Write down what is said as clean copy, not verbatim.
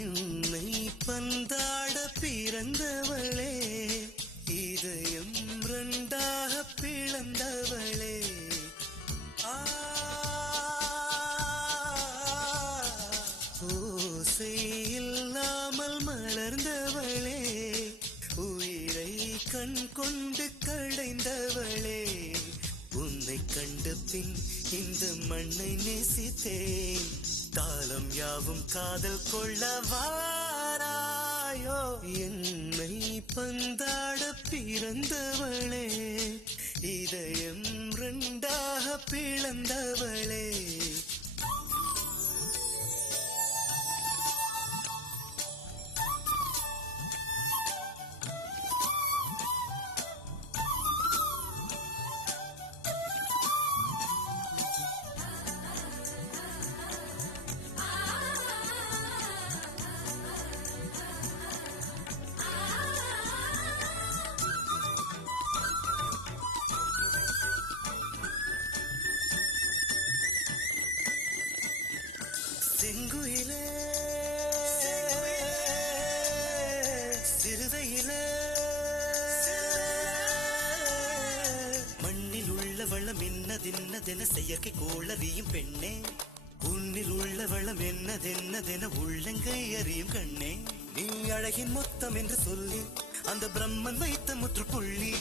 என்னை பந்தாட பிறந்தவளே, இதயம் ரெண்டாக பிளந்தவளே. ஓசை இல்லாமல் மலர்ந்தவளே, உயிரை கண் கொண்டு கடைந்தவளே. உன்னை கண்ட பின் இந்த மண்ணை நேசித்தேன், காலம் யாவும் காதல் கொள்ள வாராயோ. என்னை பந்தாட பிறந்தவளே, இதயம் ரெண்டாக பிளந்தவளே. செங்குயிலே சிறுதையிலே, மண்ணில் உள்ள வளம் என்னதென்னதென செயற்கை கோளறியும் பெண்ணே, உன்னில் உள்ள வளம் என்னதென்னதென உள்ளங்கை அறியும் கண்ணே. நீ அழகின் மொத்தம் என்று சொல்லி அந்த பிரம்மன் வைத்த முற்றுப்புள்ளி,